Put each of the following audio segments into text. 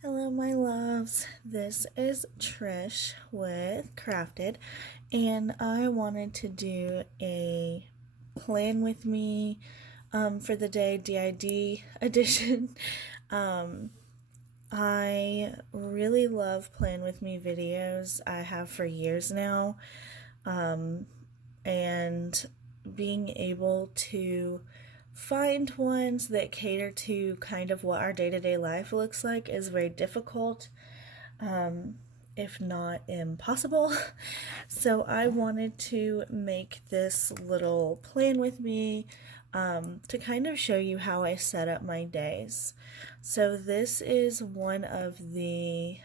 Hello, my loves. This is Trish with Crafted, and I wanted to do a plan with me for the day DID edition. um, I really love plan with me videos. I have for years now, and being able to find ones that cater to kind of what our day-to-day life looks like is very difficult, if not impossible. So I wanted to make this little plan with me, to kind of show you how I set up my days. So this is one of the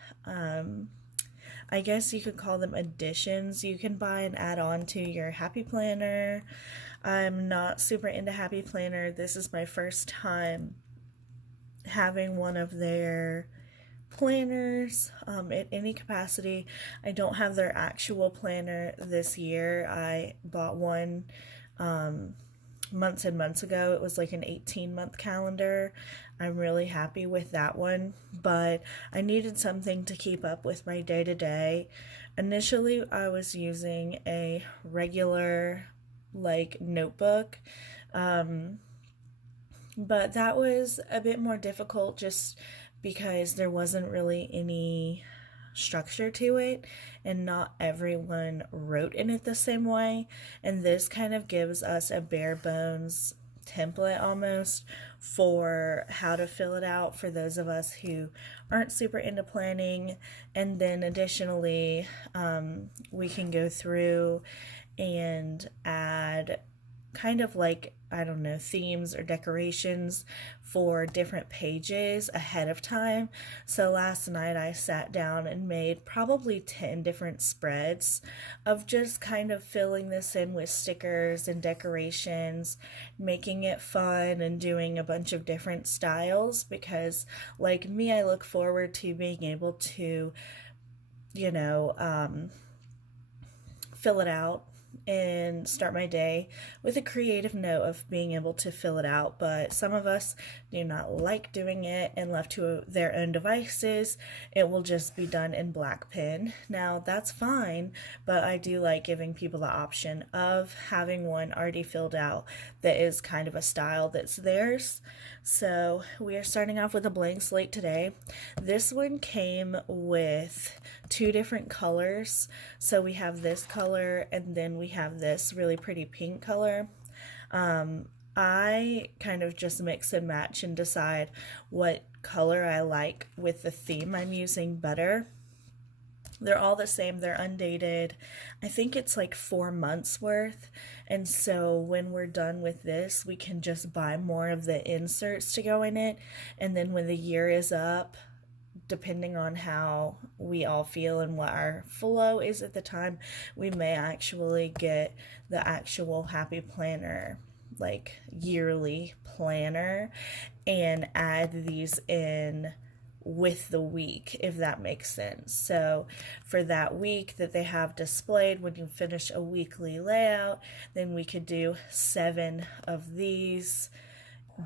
I guess you could call them additions you can buy and add on to your Happy Planner. I'm not super into Happy Planner. This is my first time having one of their planners in any capacity. I don't have their actual planner this year. I bought one months and months ago. It was like an 18-month calendar. I'm really happy with that one, but I needed something to keep up with my day to day. Initially, I was using a regular like notebook, but that was a bit more difficult just because there wasn't really any structure to it, and not everyone wrote in it the same way. And this kind of gives us a bare bones template almost for how to fill it out for those of us who aren't super into planning. And then additionally, we can go through and add kind of like, I don't know, themes or decorations for different pages ahead of time. So last night I sat down and made probably 10 different spreads of just kind of filling this in with stickers and decorations, making it fun and doing a bunch of different styles because, like me, I look forward to being able to, you know, fill it out and start my day with a creative note of being able to fill it out. But some of us do not like doing it, and left to their own devices, it will just be done in black pen. Now, that's fine, but I do like giving people the option of having one already filled out that is kind of a style that's theirs. So we are starting off with a blank slate today. This one came with two different colors. So we have this color, and then we have this really pretty pink color. I kind of just mix and match and decide what color I like with the theme I'm using better. They're all the same, they're undated. I think it's like 4 months worth. And so when we're done with this, we can just buy more of the inserts to go in it. And then when the year is up, depending on how we all feel and what our flow is at the time, we may actually get the actual Happy Planner, like yearly planner, and add these in with the week, if that makes sense. So for that week that they have displayed, when you finish a weekly layout, then we could do 7 of these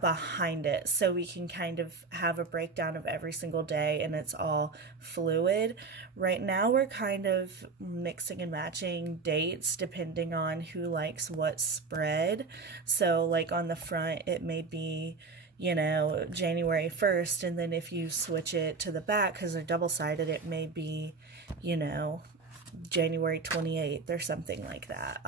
behind it, so we can kind of have a breakdown of every single day and it's all fluid. Right now we're kind of mixing and matching dates depending on who likes what spread. So like on the front it may be, you know, January 1st, and then if you switch it to the back because they're double-sided, it may be, you know, January 28th or something like that.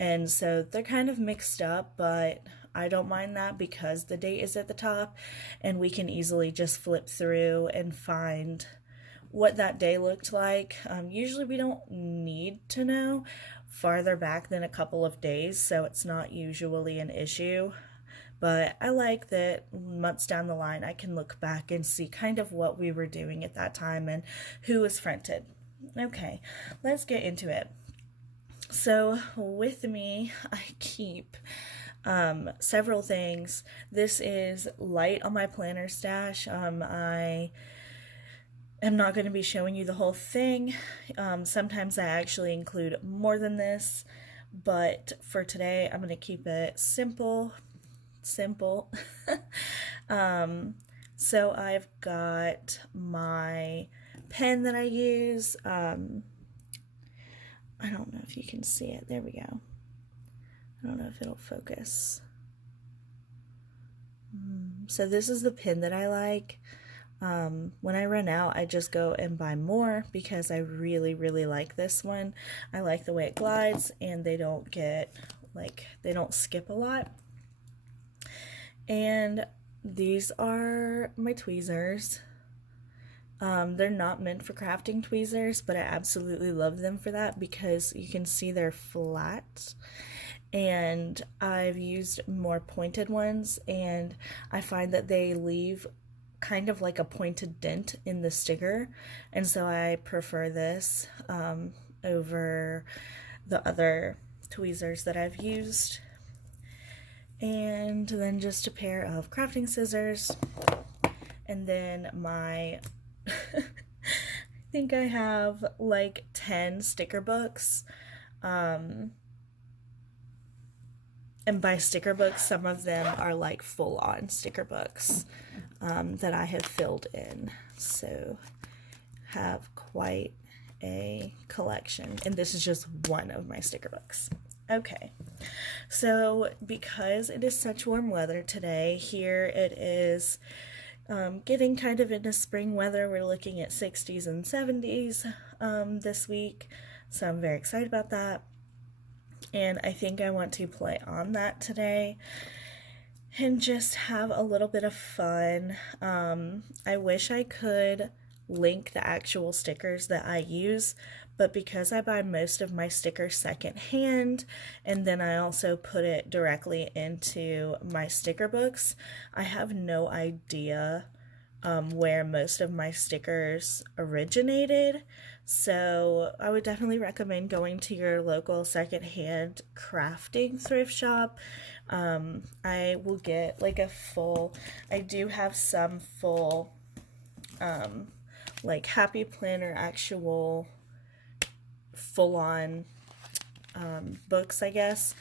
And so they're kind of mixed up, but I don't mind that because the date is at the top and we can easily just flip through and find what that day looked like. Usually we don't need to know farther back than a couple of days, so it's not usually an issue. But I like that months down the line I can look back and see kind of what we were doing at that time and who was fronted. Okay, let's get into it. So with me, I keep several things. This is light on my planner stash. I am not going to be showing you the whole thing. Sometimes I actually include more than this, but for today I'm going to keep it simple. So I've got my pen that I use. I don't know if you can see it. There we go. I don't know if it'll focus. So this is the pen that I like. When I run out, I just go and buy more because I really, really like this one. I like the way it glides, and they don't get, like, they don't skip a lot. And these are my tweezers. They're not meant for crafting tweezers, but I absolutely love them for that because you can see they're flat. And I've used more pointed ones, and I find that they leave kind of like a pointed dent in the sticker, and so I prefer this over the other tweezers that I've used. And then just a pair of crafting scissors, and then my I think I have like 10 sticker books. And by sticker books, some of them are like full-on sticker books that I have filled in. So have quite a collection. And this is just one of my sticker books. Okay, so because it is such warm weather today, here it is getting kind of into spring weather. We're looking at 60s and 70s this week, so I'm very excited about that. And I think I want to play on that today and just have a little bit of fun. I wish I could link the actual stickers that I use, but because I buy most of my stickers secondhand, and then I also put it directly into my sticker books, I have no idea where most of my stickers originated. So I would definitely recommend going to your local secondhand crafting thrift shop. I will get like a full, I do have some full like Happy Planner actual full-on books, I guess,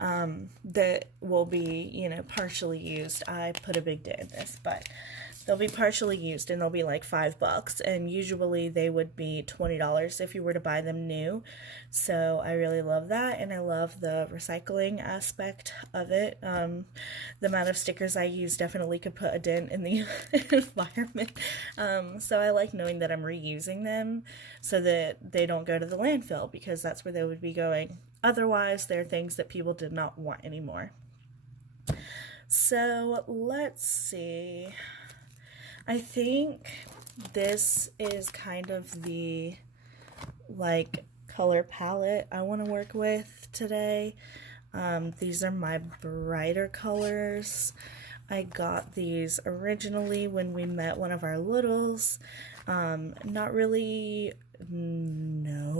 that will be, you know, partially used. I put a big dent in this, but they'll be partially used, and they'll be like $5, and usually they would be $20 if you were to buy them new. So I really love that, and I love the recycling aspect of it. The amount of stickers I use definitely could put a dent in the environment. So I like knowing that I'm reusing them so that they don't go to the landfill, because that's where they would be going. Otherwise, they're things that people did not want anymore. So let's see. I think this is kind of the like color palette I want to work with today. These are my brighter colors. I got these originally when we met one of our littles. Not really knowing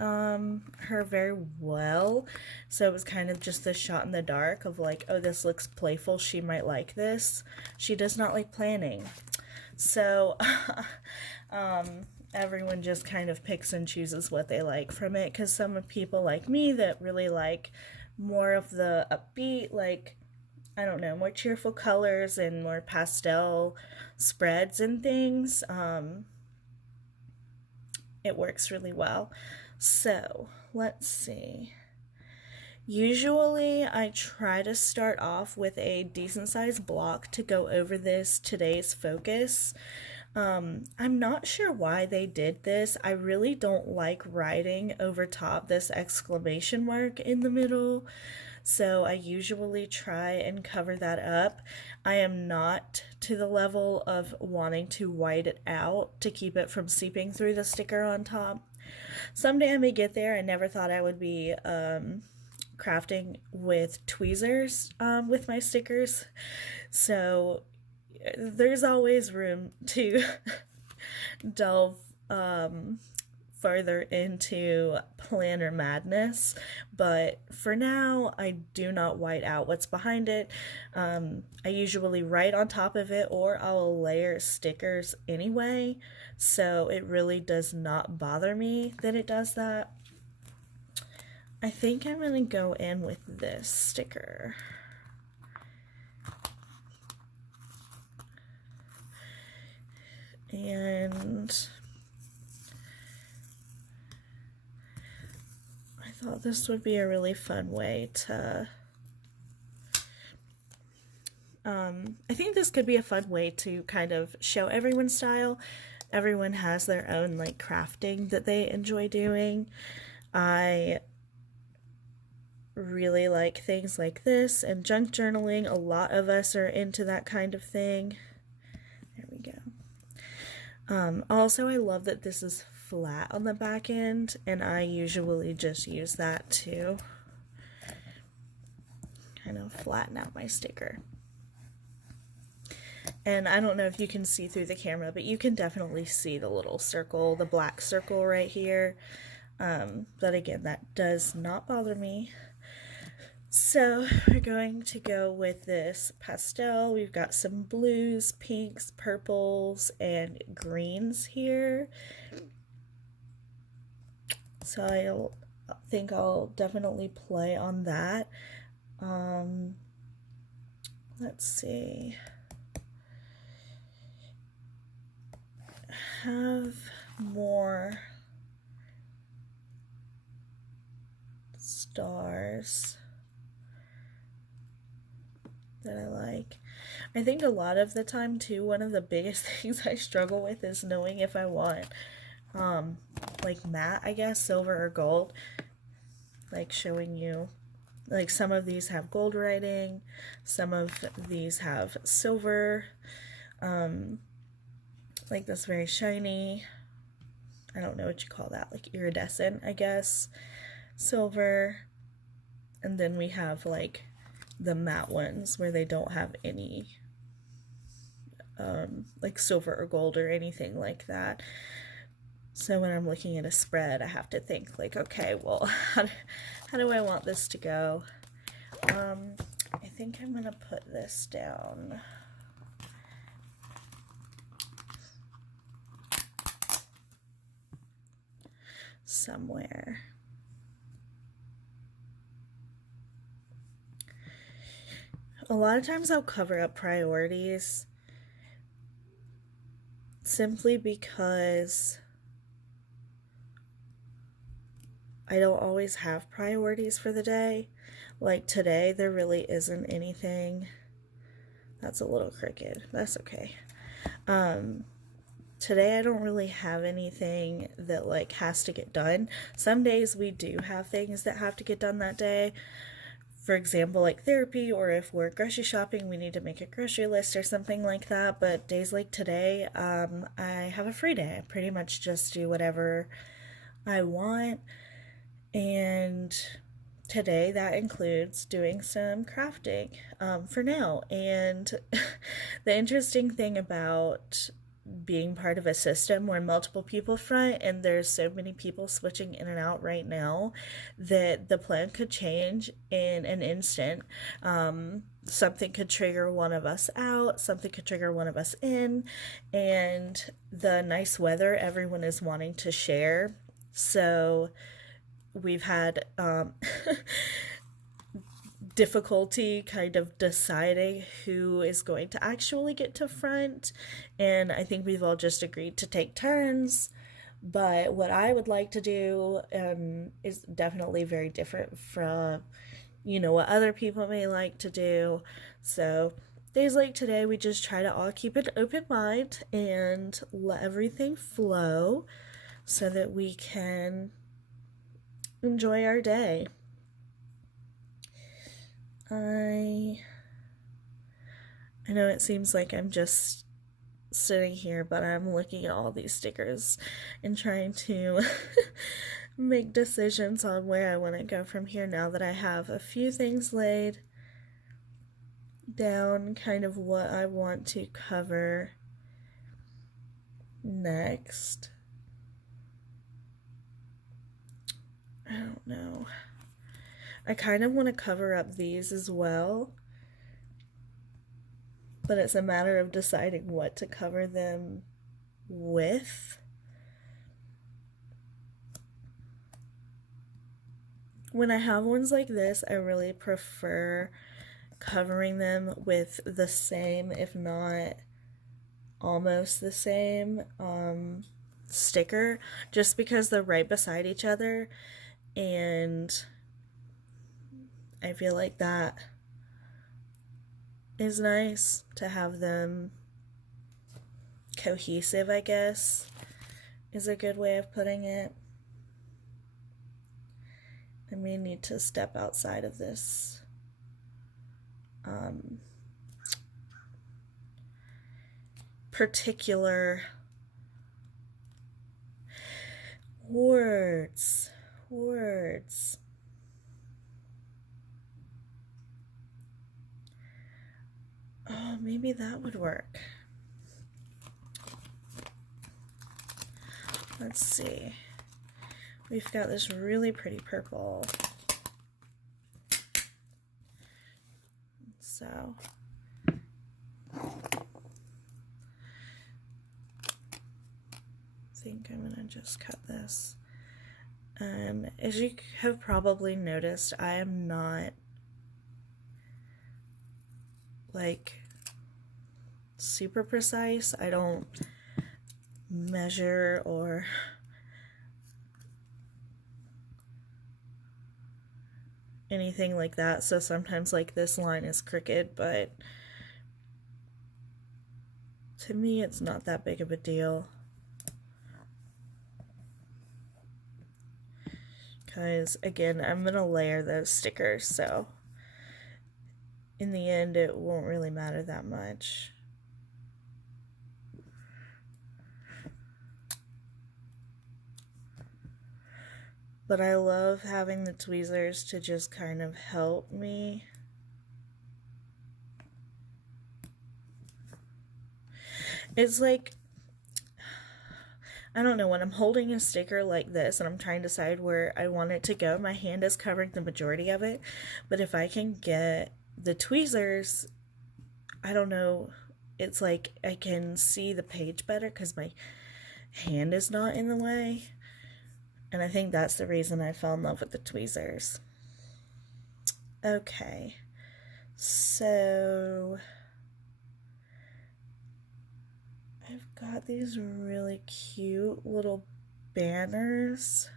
her very well, so it was kind of just this shot in the dark of like, oh, this looks playful, she might like this. She does not like planning, so everyone just kind of picks and chooses what they like from it, because some people like me that really like more of the upbeat, like, I don't know, more cheerful colors and more pastel spreads and things. It works really well. So let's see. Usually I try to start off with a decent sized block to go over this today's focus. I'm not sure why they did this. I really don't like writing over top this exclamation mark in the middle, so I usually try and cover that up. I am not to the level of wanting to white it out to keep it from seeping through the sticker on top. Someday I may get there. I never thought I would be crafting with tweezers with my stickers, so there's always room to delve further into planner madness, but for now I do not white out what's behind it. I usually write on top of it, or I'll layer stickers anyway, so it really does not bother me that it does that. I think I'm gonna go in with this sticker. And I thought this would be a really fun way to, I think this could be a fun way to kind of show everyone's style. Everyone has their own like crafting that they enjoy doing. I really like things like this and junk journaling. A lot of us are into that kind of thing. There we go. Also, I love that this is flat on the back end, and I usually just use that to kind of flatten out my sticker. And I don't know if you can see through the camera, but you can definitely see the little circle, the black circle right here. But again, that does not bother me. So we're going to go with this pastel. We've got some blues, pinks, purples, and greens here. So I think I'll definitely play on that. Let's see. Have more stars that I like. I think a lot of the time too, one of the biggest things I struggle with is knowing if I want like matte, I guess, silver or gold. Like showing you, like some of these have gold writing, some of these have silver, like this very shiny, I don't know what you call that, like iridescent, I guess, silver, and then we have like the matte ones where they don't have any like silver or gold or anything like that. So when I'm looking at a spread, I have to think like, okay, well, how do I want this to go? I think I'm gonna put this down. Somewhere. A lot of times I'll cover up priorities simply because I don't always have priorities for the day. Like today, there really isn't anything. That's a little crooked. That's okay. Today I don't really have anything that like has to get done. Some days we do have things that have to get done that day. For example, like therapy, or if we're grocery shopping, we need to make a grocery list or something like that. But days like today, I have a free day. I pretty much just do whatever I want. And today that includes doing some crafting for now. And the interesting thing about being part of a system where multiple people front and there's so many people switching in and out right now that the plan could change in an instant. Something could trigger one of us out, something could trigger one of us in, and the nice weather everyone is wanting to share. So we've had difficulty kind of deciding who is going to actually get to front, and I think we've all just agreed to take turns. But what I would like to do is definitely very different from, you know, what other people may like to do. So days like today, we just try to all keep an open mind and let everything flow so that we can enjoy our day. I know it seems like I'm just sitting here, but I'm looking at all these stickers and trying to make decisions on where I want to go from here now that I have a few things laid down, kind of what I want to cover next. I don't know. I kind of want to cover up these as well, but it's a matter of deciding what to cover them with. When I have ones like this, I really prefer covering them with the same, if not almost the same sticker, just because they're right beside each other, and I feel like that is nice to have them cohesive, I guess, is a good way of putting it. I may need to step outside of this particular words. Oh, maybe that would work. Let's see. We've got this really pretty purple. So I think I'm gonna just cut this. As you have probably noticed, I am not like super precise. I don't measure or anything like that, so sometimes like this line is crooked, but to me it's not that big of a deal, because again, I'm gonna layer those stickers, so in the end it won't really matter that much. But I love having the tweezers to just kind of help me. It's like, I don't know, when I'm holding a sticker like this and I'm trying to decide where I want it to go, my hand is covering the majority of it. But if I can get the tweezers, I don't know, it's like I can see the page better because my hand is not in the way. And I think that's the reason I fell in love with the tweezers. Okay, so I've got these really cute little banners,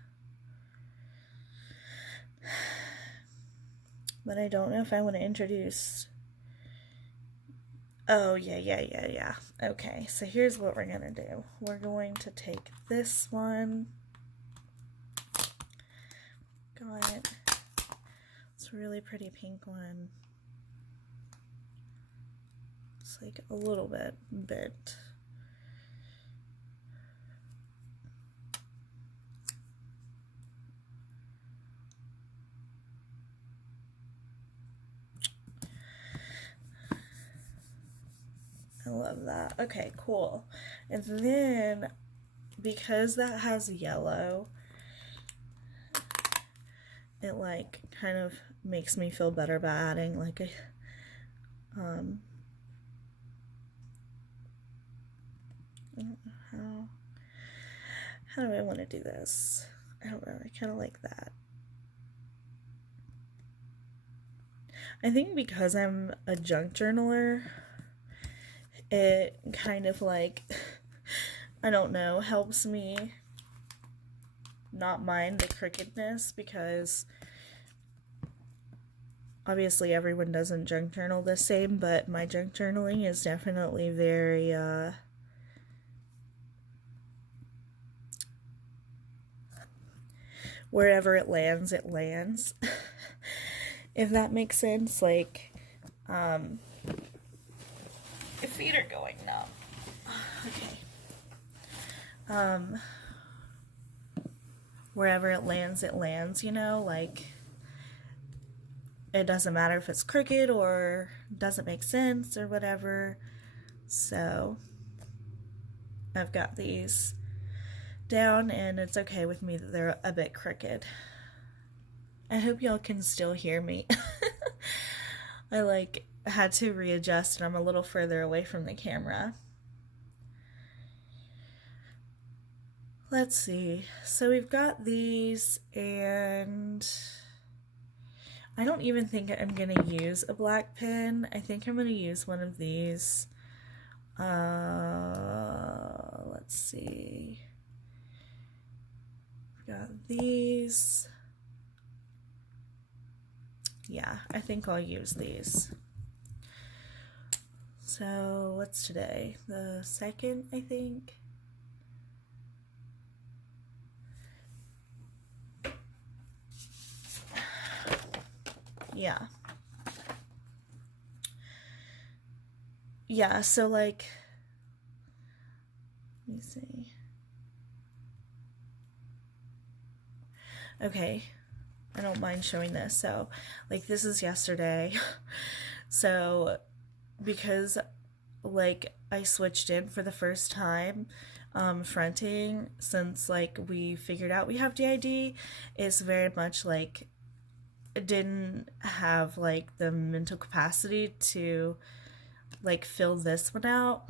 but I don't know if I want to introduce. Oh, yeah. Okay, so here's what we're gonna do. We're going to take this one. Got this really pretty pink one. It's like a little bit bent. I love that. Okay, cool. And then, because that has yellow, it like kind of makes me feel better about adding like a I don't know how do I want to do this? I don't know, I kind of like that. I think because I'm a junk journaler, it kind of like, I don't know, helps me not mind the crookedness, because obviously everyone doesn't junk journal the same, but my junk journaling is definitely very wherever it lands, if that makes sense. Like your feet are going numb. Okay. Wherever it lands, you know, like it doesn't matter if it's crooked or doesn't make sense or whatever. So I've got these down, and it's okay with me that they're a bit crooked. I hope y'all can still hear me. I like had to readjust, and I'm a little further away from the camera. Let's see. So we've got these, and I don't even think I'm going to use a black pen. I think I'm going to use one of these. I let's see. We've got these. Yeah, I think I'll use these. So, what's today? The 2nd, I think? Yeah. Yeah, so like, let me see. Okay, I don't mind showing this. So, like, this is yesterday. So, because, like, I switched in for the first time, fronting, since, like, we figured out we have DID, it's very much, like, didn't have, like, the mental capacity to, like, fill this one out.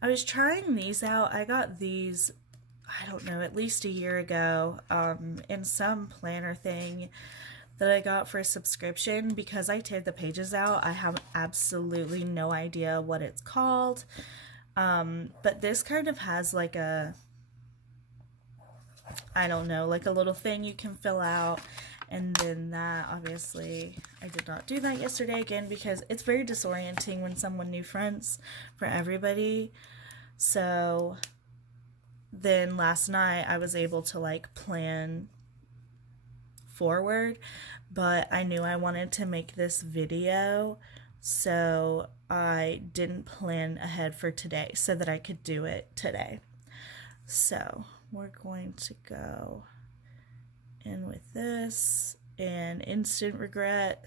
I was trying these out. I got these, I don't know, at least a year ago, in some planner thing that I got for a subscription. Because I tear the pages out, I have absolutely no idea what it's called. But this kind of has like a, I don't know, like a little thing you can fill out. And then that, obviously, I did not do that yesterday again because it's very disorienting when someone new fronts for everybody. So then last night I was able to like plan forward, but I knew I wanted to make this video, so I didn't plan ahead for today so that I could do it today. So we're going to go in with this, and instant regret,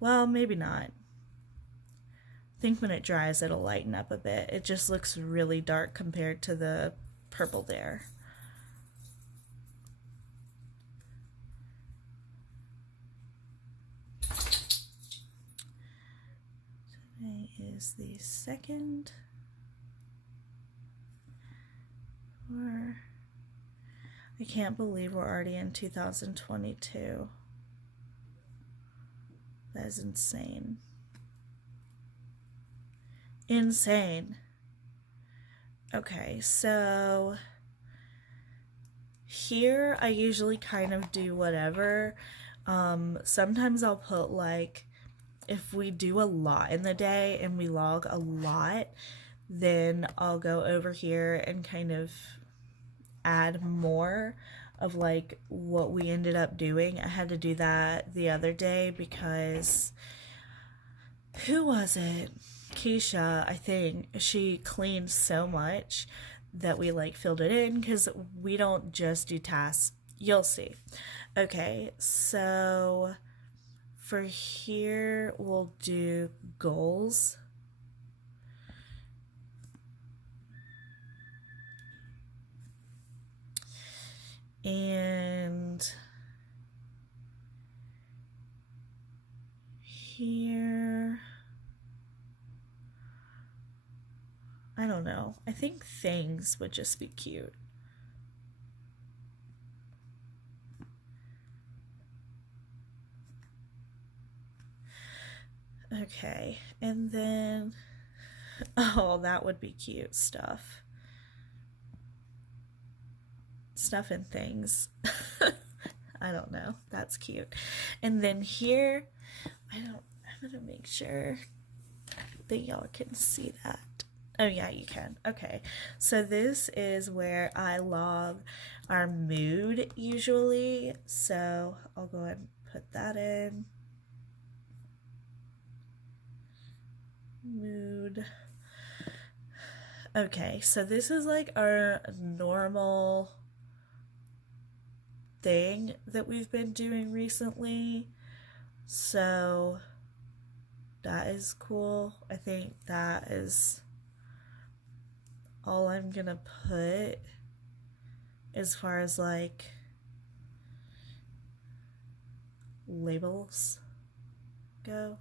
well, maybe not. I think when it dries it'll lighten up a bit. It just looks really dark compared to the purple there. Today is the 2nd. I can't believe we're already in 2022. That is insane. Insane. Okay, so here I usually kind of do whatever. Sometimes I'll put like, if we do a lot in the day and we log a lot, then I'll go over here and kind of add more of like what we ended up doing. I had to do that the other day because, who was it? Keisha, I think. She cleaned so much that we like filled it in because we don't just do tasks. You'll see. Okay, so for here we'll do goals. And here, I don't know. I think things would just be cute. Okay, and then, oh, that would be cute stuff. Stuff and things. I don't know. That's cute. And then here, I'm gonna make sure that y'all can see that. Oh yeah, you can. Okay, so this is where I log our mood usually. So I'll go ahead and put that in. Mood. Okay, so this is like our normal thing that we've been doing recently. So that is cool. I think that is all I'm gonna put as far as like labels go.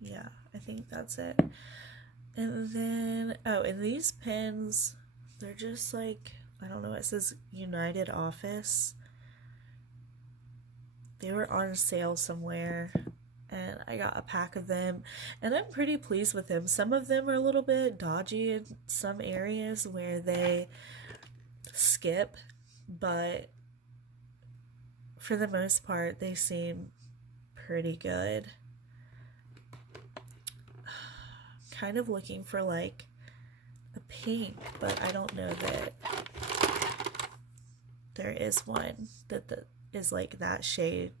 Yeah, I think that's it. And then, oh, and these pins, they're just like, I don't know, it says United Office. They were on sale somewhere. and I got a pack of them, and I'm pretty pleased with them. Some of them are a little bit dodgy in some areas where they skip, but for the most part, they seem pretty good. Kind of looking for like a pink, but I don't know that there is one that is like that shade.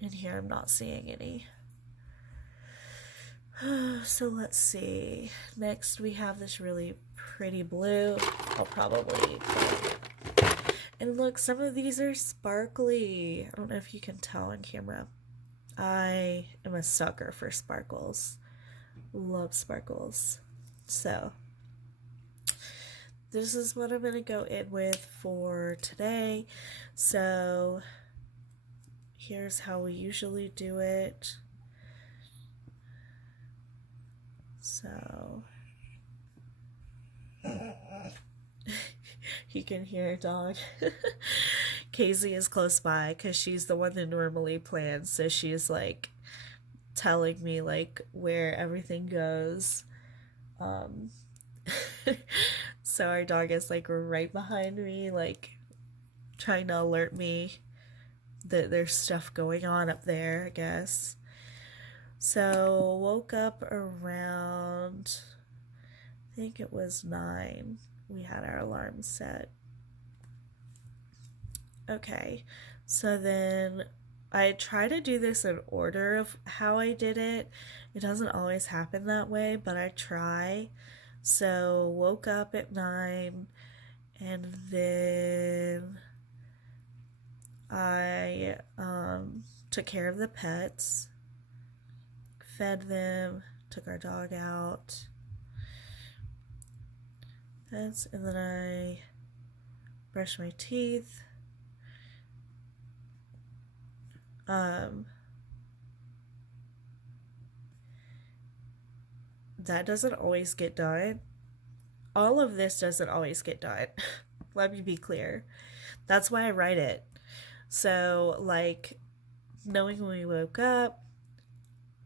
In here, I'm not seeing any. So let's see. Next, we have this really pretty blue. I'll probably... And look, some of these are sparkly. I don't know if you can tell on camera. I am a sucker for sparkles. Love sparkles. So, this is what I'm going to go in with for today. So, here's how we usually do it. So, you can hear a dog. Casey is close by because she's the one that normally plans, so she's like telling me like where everything goes. So our dog is like right behind me, like trying to alert me that there's stuff going on up there, I guess. So woke up around, I think it was 9. We had our alarm set. Okay, so then I try to do this in order of how I did it. It doesn't always happen that way, but I try. So woke up at 9, and then I took care of the pets, fed them, took our dog out, and then I brushed my teeth. That doesn't always get done. All of this doesn't always get done. Let me be clear. That's why I write it. So, like, knowing when we woke up,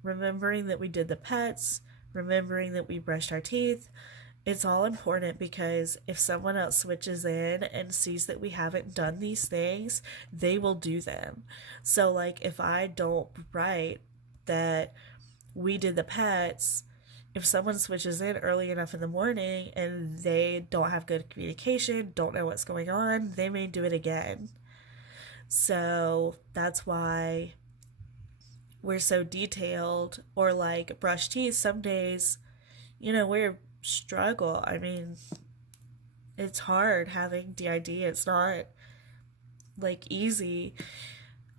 remembering that we did the pets, remembering that we brushed our teeth, it's all important because if someone else switches in and sees that we haven't done these things, they will do them. So, like, if I don't write that we did the pets, if someone switches in early enough in the morning and they don't have good communication, don't know what's going on, they may do it again. So that's why we're so detailed. Or like brush teeth, some days, we're struggle. I mean, it's hard having DID. It's not like easy,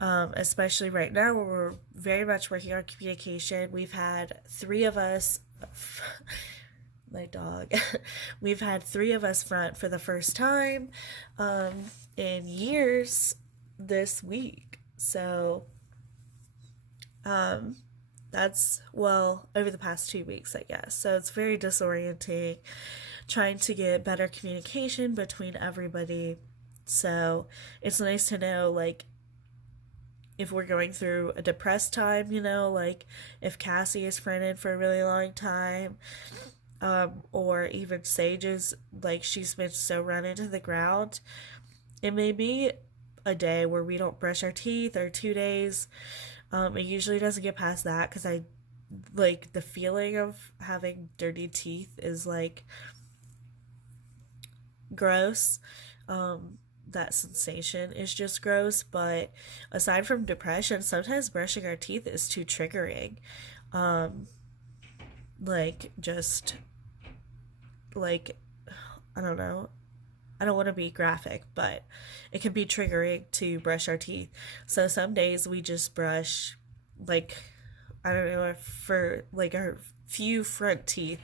especially right now where we're very much working on communication. We've had 3 of us my dog we've had 3 of us front for the first time in years this week. So that's, well, over the past 2 weeks, I guess. So it's very disorienting trying to get better communication between everybody. So it's nice to know, like, if we're going through a depressed time, like if Cassie is fronted for a really long time, or even Sage's, like, she's been so run into the ground. It may be a day where we don't brush our teeth, or 2 days. It usually doesn't get past that because I, like, the feeling of having dirty teeth is, like, gross. That sensation is just gross, but aside from depression, sometimes brushing our teeth is too triggering. Like, just, like, I don't know. I don't want to be graphic, but it can be triggering to brush our teeth. So some days we just brush, like, I don't know, for, like, our few front teeth,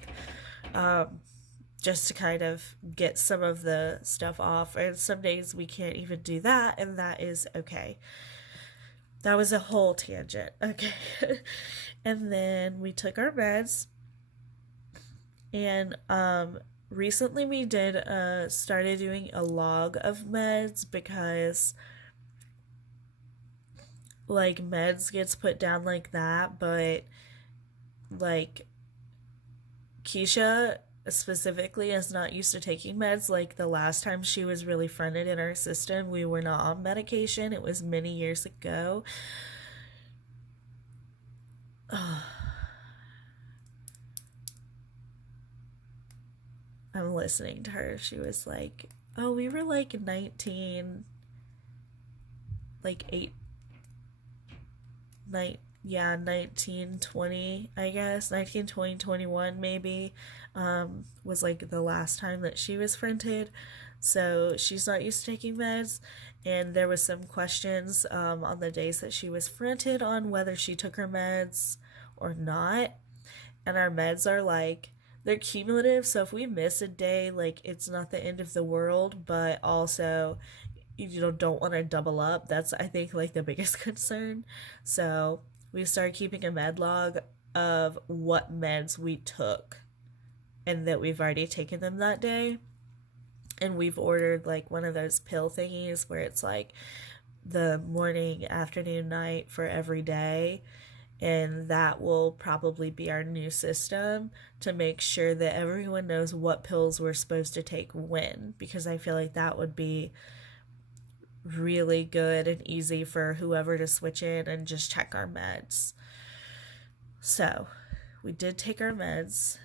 just to kind of get some of the stuff off. And some days we can't even do that, and that is okay. That was a whole tangent. Okay. And then we took our meds, and recently we started doing a log of meds because like meds gets put down like that, but like Keisha specifically is not used to taking meds. Like the last time she was really fronted in our system, we were not on medication. It was many years ago. I'm listening to her. She was like, oh, we were like 19, like 8, 9, yeah, 19, 20, I guess. 19, 20, 21 maybe, was like the last time that she was fronted. So she's not used to taking meds. And there was some questions on the days that she was fronted on whether she took her meds or not. And our meds are like, they're cumulative, so if we miss a day, like it's not the end of the world, but also don't want to double up. That's, I think, like the biggest concern. So we started keeping a med log of what meds we took and that we've already taken them that day. And we've ordered like one of those pill thingies where it's like the morning, afternoon, night for every day. And that will probably be our new system to make sure that everyone knows what pills we're supposed to take when, because I feel like that would be really good and easy for whoever to switch in and just check our meds. So we did take our meds,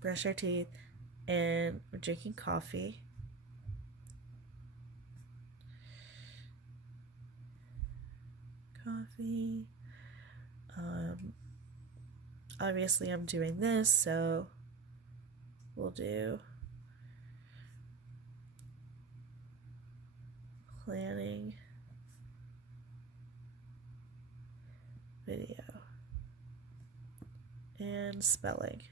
brush our teeth, and we're drinking coffee. Obviously I'm doing this, so we'll do planning, video, and spelling.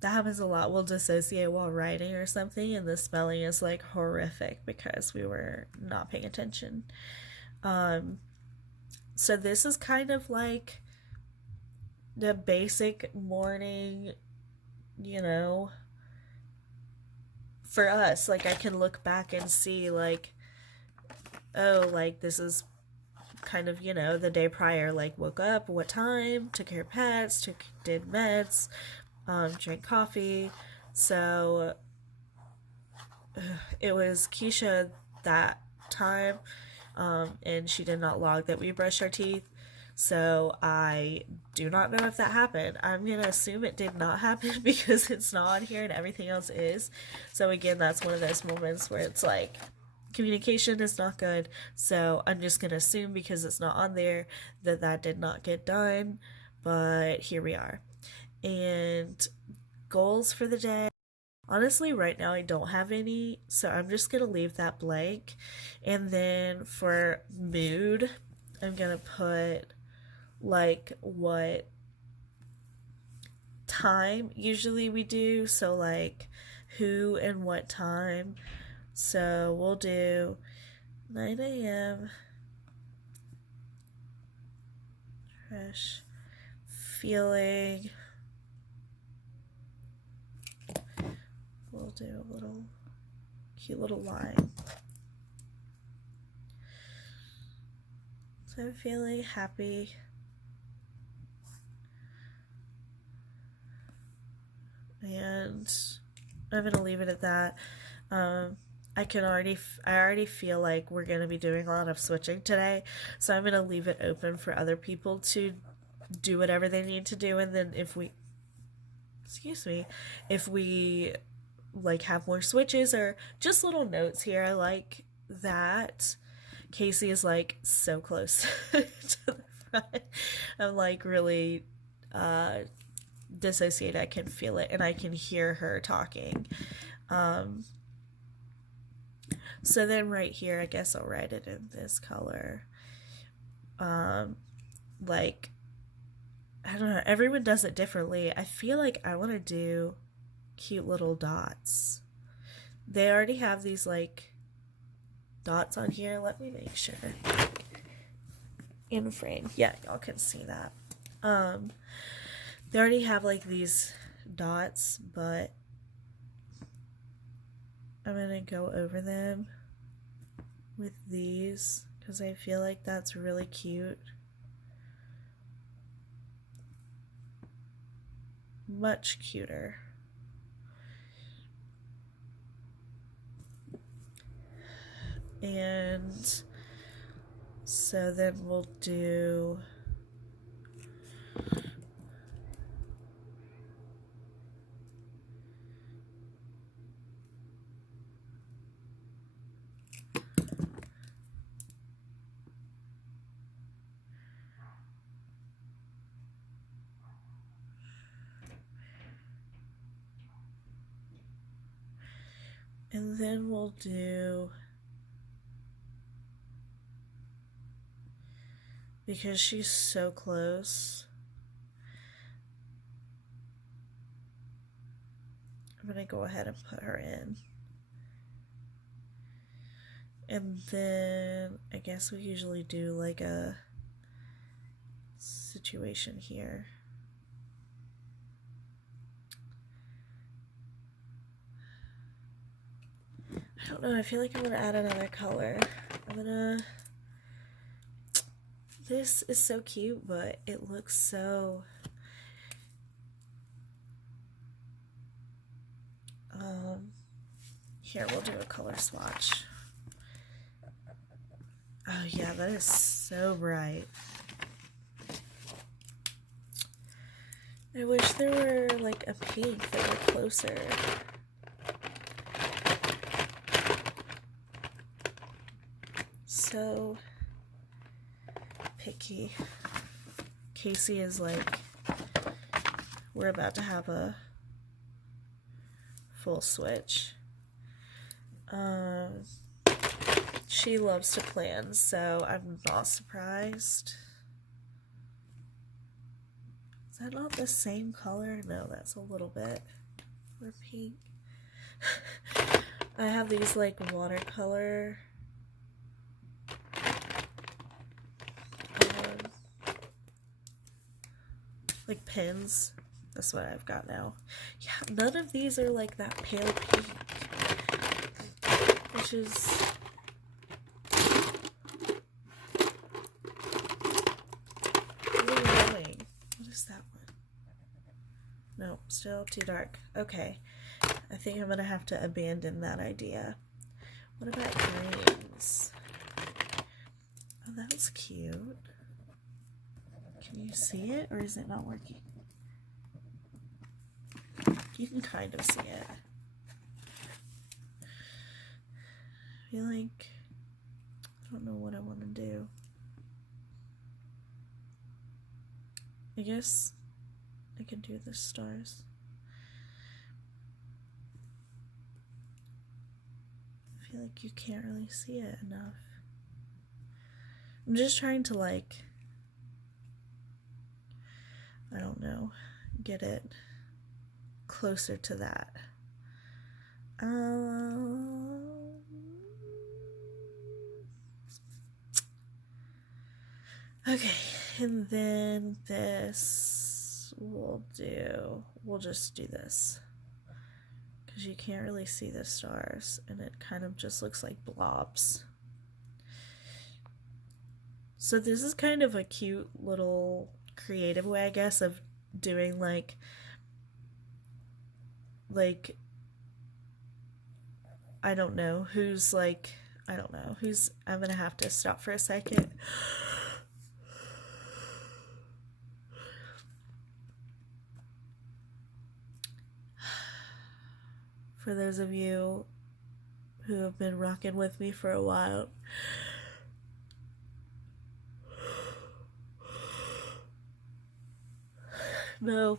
That happens a lot. We'll dissociate while writing or something, and the spelling is like horrific because we were not paying attention. So this is kind of like the basic morning, for us. Like I can look back and see like, oh, like this is kind of, the day prior, like woke up, what time, took care of pets, did meds, drank coffee. So it was Keisha that time, and she did not log that we brushed our teeth. So I do not know if that happened. I'm going to assume it did not happen because it's not on here and everything else is. So again, that's one of those moments where it's like, communication is not good. So I'm just going to assume because it's not on there that did not get done. But here we are. And goals for the day. Honestly, right now I don't have any, so I'm just going to leave that blank. And then for mood, I'm going to put like what time usually we do. So like who and what time. So we'll do 9 a.m. Trish, feeling. We'll do a little cute little line. So I'm feeling happy. And I'm gonna leave it at that. I already feel like we're going to be doing a lot of switching today, so I'm going to leave it open for other people to do whatever they need to do, and then if we like have more switches or just little notes here, I like that Casey is like so close to the front. I'm like really dissociated. I can feel it and I can hear her talking. So then right here, I guess I'll write it in this color. Like, I don't know, everyone does it differently. I feel like I want to do cute little dots. They already have these like dots on here. Let me make sure. In frame. Yeah, y'all can see that. They already have like these dots, but I'm going to go over them with these because I feel like that's really cute. Much cuter. And so then we'll do and then we'll do, because she's so close, I'm going to go ahead and put her in. And then I guess we usually do like a situation here. I don't know, I feel like I'm gonna add another color. This is so cute, but it looks so here, we'll do a color swatch. Oh yeah, that is so bright. I wish there were like a pink that were closer. So picky. Casey is like, we're about to have a full switch. She loves to plan, so I'm not surprised. Is that not the same color? No, that's a little bit more pink. I have these like watercolor like pens. That's what I've got now. Yeah, none of these are like that pale pink, which is really annoying. What is that one? No, still too dark. Okay, I think I'm gonna have to abandon that idea. What about greens? Oh, that was cute. Can you see it, or is it not working? You can kind of see it. I feel like I don't know what I want to do. I guess I can do the stars. I feel like you can't really see it enough. I'm just trying to like, I don't know, get it closer to that. Okay, and then this we'll just do this because you can't really see the stars and it kind of just looks like blobs. So this is kind of a cute little creative way, I guess, of doing like I don't know who's I'm gonna have to stop for a second. For those of you who have been rocking with me for a while, no,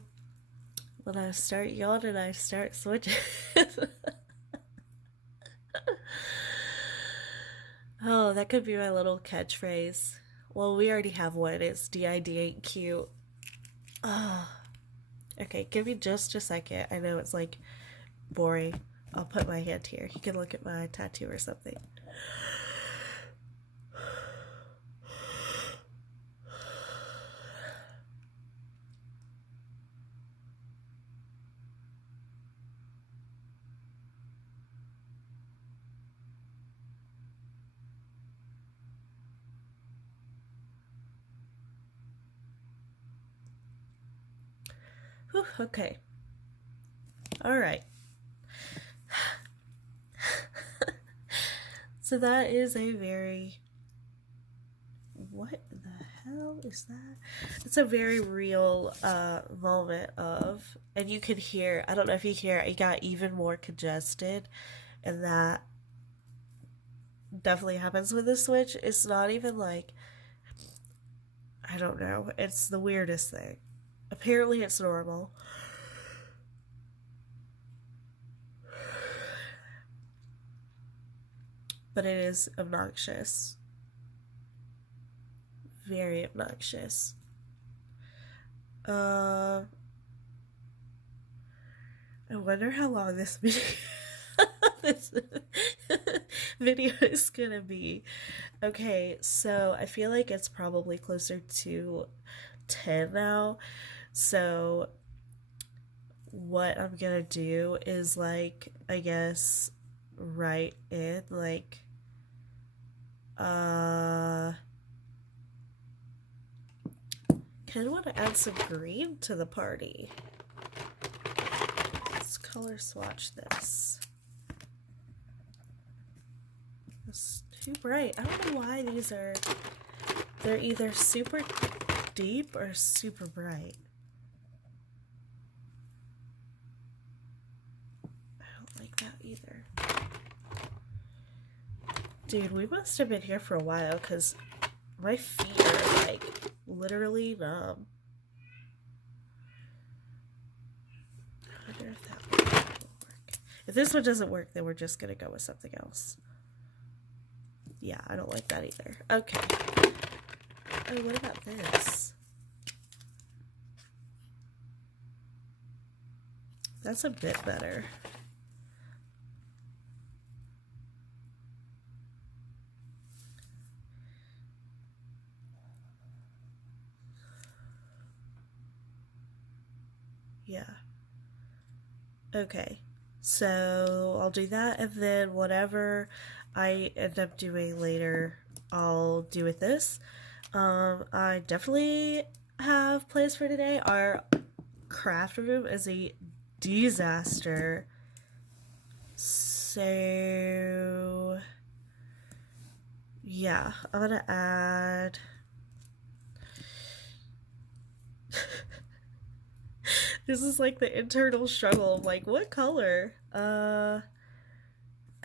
when I start yawning, I start switching. Oh, that could be my little catchphrase. Well, we already have one. It's DID ain't cute. Oh. Okay, give me just a second. I know it's like boring. I'll put my hand here. You can look at my tattoo or something. Whew, okay. All right. So that is a very... What the hell is that? It's a very real moment of... And you can hear... I don't know if you hear, it got even more congested. And that definitely happens with the Switch. It's not even like... I don't know. It's the weirdest thing. Apparently it's normal. But it is obnoxious. Very obnoxious. I wonder how long this video this video is gonna be. Okay, so I feel like it's probably closer to 10 now. So what I'm gonna do is, like, I guess write in like kind of want to add some green to the party. Let's color swatch this. It's too bright. I don't know why these are... They're either super deep or super bright. I don't like that either. Dude, we must have been here for a while because my feet are like literally numb. I wonder if that one will work. If this one doesn't work, then we're just gonna go with something else. Yeah, I don't like that either. Okay. Oh, what about this? That's a bit better. Yeah. Okay. So I'll do that, and then whatever I end up doing later, I'll do with this. I definitely have plans for today. Our craft room is a disaster. So yeah, I'm gonna add this is like the internal struggle of like, what color?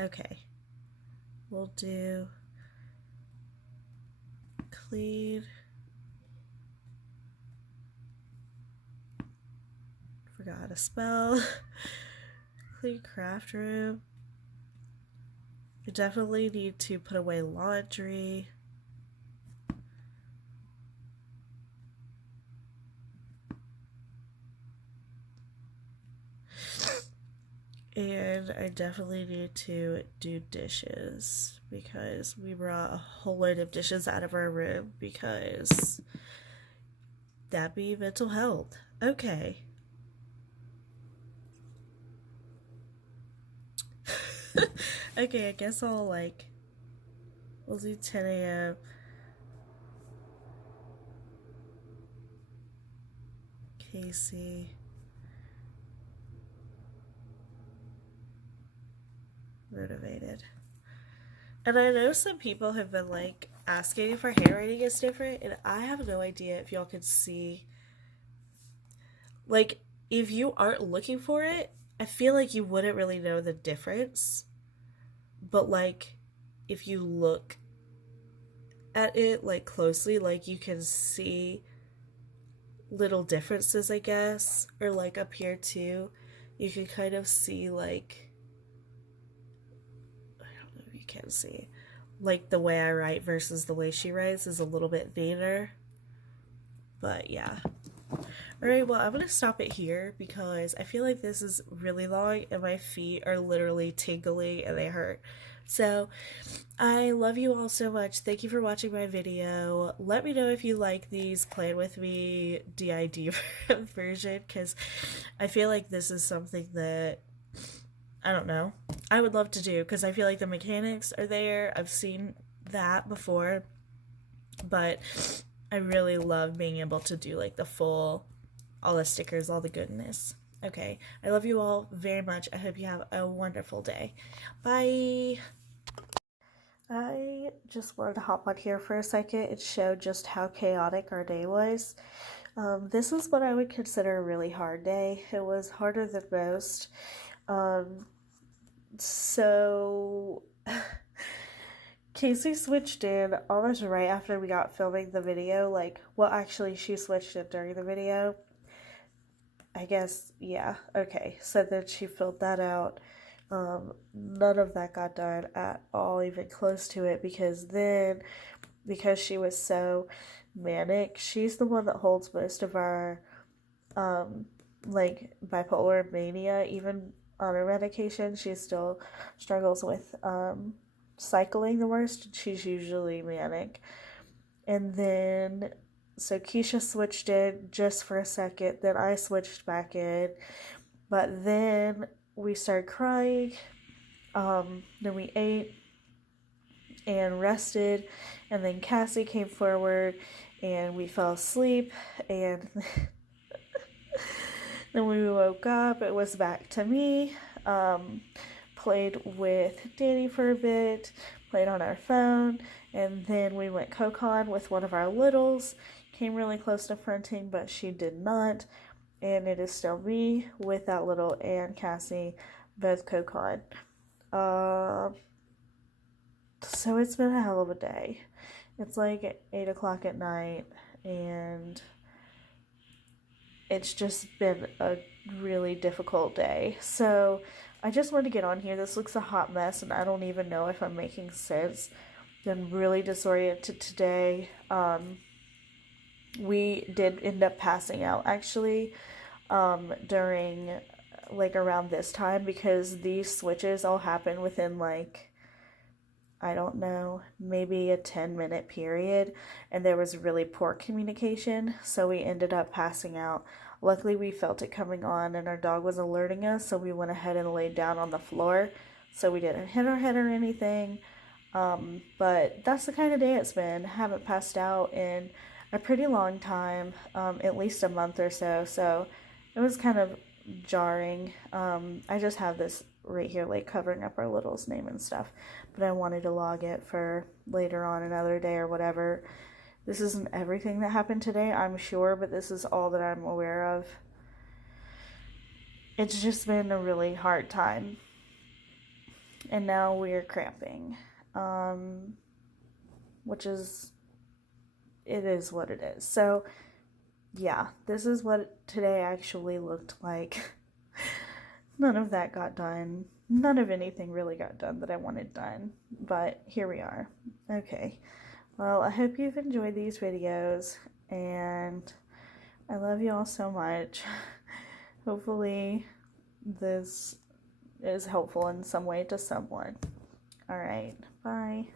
Okay. We'll do clean. Forgot how to spell. Clean craft room. I definitely need to put away laundry. And I definitely need to do dishes because we brought a whole load of dishes out of our room because that'd be mental health. Okay. Okay, I guess I'll like, we'll do 10 a.m. Casey. Motivated. And I know some people have been like asking if our handwriting is different, and I have no idea if y'all could see. Like, if you aren't looking for it, I feel like you wouldn't really know the difference. But like, if you look at it like closely, like you can see little differences, I guess. Or like up here too, you can kind of see like, you can see like the way I write versus the way she writes is a little bit neater. But yeah. Alright, well, I'm gonna stop it here because I feel like this is really long and my feet are literally tingling and they hurt. So I love you all so much. Thank you for watching my video. Let me know if you like these Plan With Me DID version, because I feel like this is something that, I don't know, I would love to do because I feel like the mechanics are there. I've seen that before, but I really love being able to do like the full all the stickers, all the goodness. Okay, I love you all very much. I hope you have a wonderful day. Bye! I just wanted to hop on here for a second and show just how chaotic our day was. This is what I would consider a really hard day. It was harder than most. So Casey switched in almost right after we got filming the video. Like, well, actually, she switched in during the video. I guess, yeah, okay. So then she filled that out. None of that got done at all, even close to it, because she was so manic, she's the one that holds most of our, like, bipolar mania. Even on her medication, she still struggles with, cycling the worst. She's usually manic. And then so Keisha switched in just for a second, then I switched back in, but then we started crying, then we ate and rested, and then Cassie came forward and we fell asleep, and then we woke up, it was back to me, played with Danny for a bit, played on our phone, and then we went co-con with one of our littles. Came really close to fronting, but she did not, and it is still me with that little and Cassie, both co-con. So it's been a hell of a day. It's like 8 o'clock at night, and it's just been a really difficult day. So I just wanted to get on here. This looks a hot mess, and I don't even know if I'm making sense. I'm really disoriented today. We did end up passing out, actually, during, like, around this time, because these switches all happen within, like, I don't know, maybe a 10-minute period, and there was really poor communication, so we ended up passing out. Luckily, we felt it coming on, and our dog was alerting us, so we went ahead and laid down on the floor, so we didn't hit our head or anything. But that's the kind of day it's been. Haven't passed out in a pretty long time, at least a month or so, so it was kind of jarring. I just have this right here, like, covering up our little's name and stuff, but I wanted to log it for later on another day or whatever. This isn't everything that happened today, I'm sure, but this is all that I'm aware of. It's just been a really hard time, and now we're cramping, which is, it is what it is. So yeah, this is what today actually looked like. None of that got done. None of anything really got done that I wanted done, but here we are. Okay, well, I hope you've enjoyed these videos, and I love you all so much. Hopefully this is helpful in some way to someone. All right, bye.